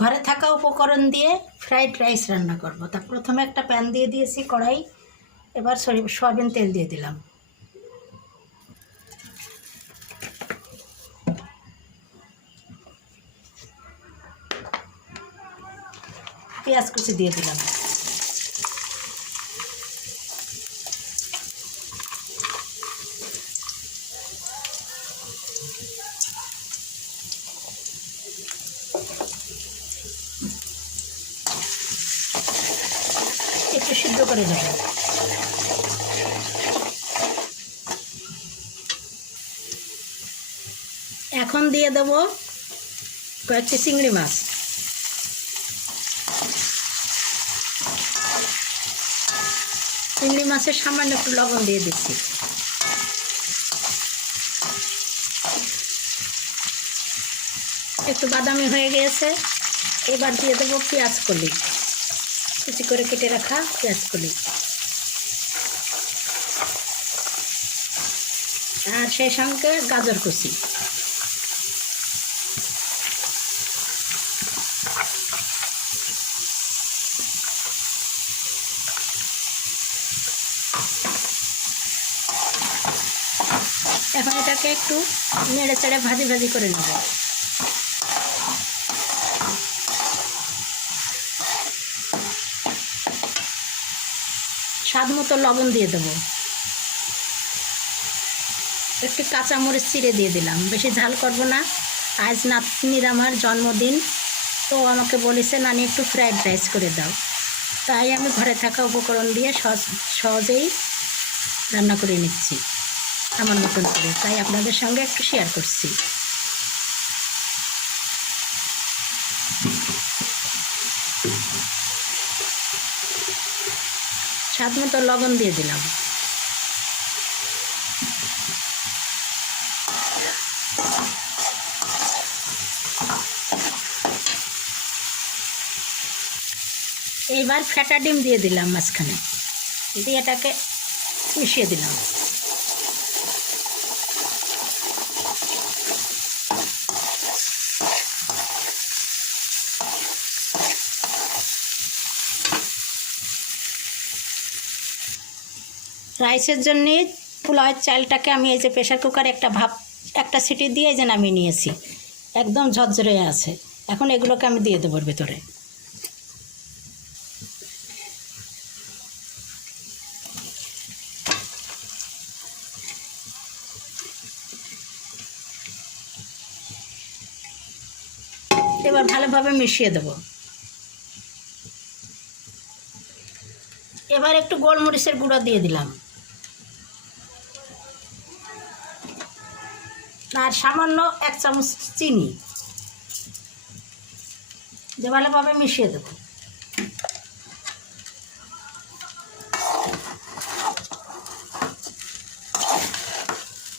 ঘরে থাকা উপকরণ দিয়ে ফ্রাইড রাইস রান্না করব। তা প্রথমে একটা প্যান দিয়ে দিয়েছি কড়াই, এবার সয়াবিন তেল দিয়ে দিলাম। পেঁয়াজ কুচি দিয়ে দিলাম। একটু সিদ্ধ করে নেব। এখন দিয়ে দেব কয়েকটি চিংড়ি মাছ। চিংড়ি মাছের সামান্য একটু লবণ দিয়ে দিচ্ছি। একটু বাদামি হয়ে গিয়েছে, এবার দিয়ে দেবো পেঁয়াজ কলি, কুচি করে কেটে রাখা পেঁয়াজ কলি, আর সেই সঙ্গে গাজর কুচি। এখন এটাকে একটু নেড়ে চেড়ে ভাজি ভাজি করে নেব। স্বাদ মতো লবণ দিয়ে দেবো। একটি কাঁচামরিচ চিড়ে দিয়ে দিলাম। বেশি ঝাল করব না, আজ নাতনির আমার জন্মদিন, তো আমাকে বলেছে নানি একটু ফ্রাইড রাইস করে দাও, তাই আমি ঘরে থাকা উপকরণ দিয়ে সহজেই রান্না করে নিচ্ছি আমার মতন করে, তাই আপনাদের সঙ্গে একটু শেয়ার করছি। স্বাদ মতো লবণ দিয়ে দিলাম। এইবার ফেটা ডিম দিয়ে দিলাম মাঝখানে, দিয়ে এটাকে মিশিয়ে দিলাম। রাইসের জন্যে পোলাওয়ের চালটাকে আমি এই যে প্রেশার কুকারে একটা সিটি দিয়ে এই যে নামিয়ে নিয়েছি, একদম ঝরঝরে আছে। এখন এগুলোকে আমি দিয়ে দেবো ভেতরে। এবার ভালোভাবে মিশিয়ে দেব। এবার একটু গোলমরিচের গুঁড়ো দিয়ে দিলাম, আর সামান্য 1 চামচ চিনি দিয়ে ভালোভাবে মিশিয়ে দেব।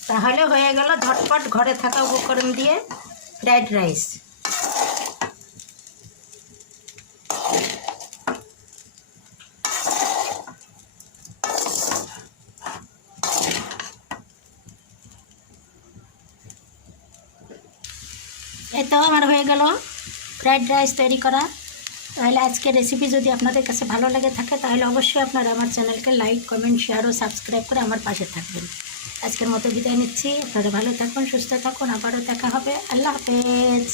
তাহলে হয়ে গেল ঝটপট ঘরে থাকা উপকরণ দিয়ে ফ্রাইড রাইস। এই তো আমার হয়ে গেল ফ্রাইড রাইস তৈরি করা। তাহলে আজকের রেসিপি যদি আপনাদের কাছে ভালো লেগে থাকে তাহলে অবশ্যই আপনারা আমার চ্যানেলকে লাইক, কমেন্ট, শেয়ার ও সাবস্ক্রাইব করে আমার পাশে থাকবেন। আজকের মতো বিদায় নিচ্ছি। আপনারা ভালো থাকুন, সুস্থ থাকুন, আবারও দেখা হবে। আল্লাহ হাফেজ।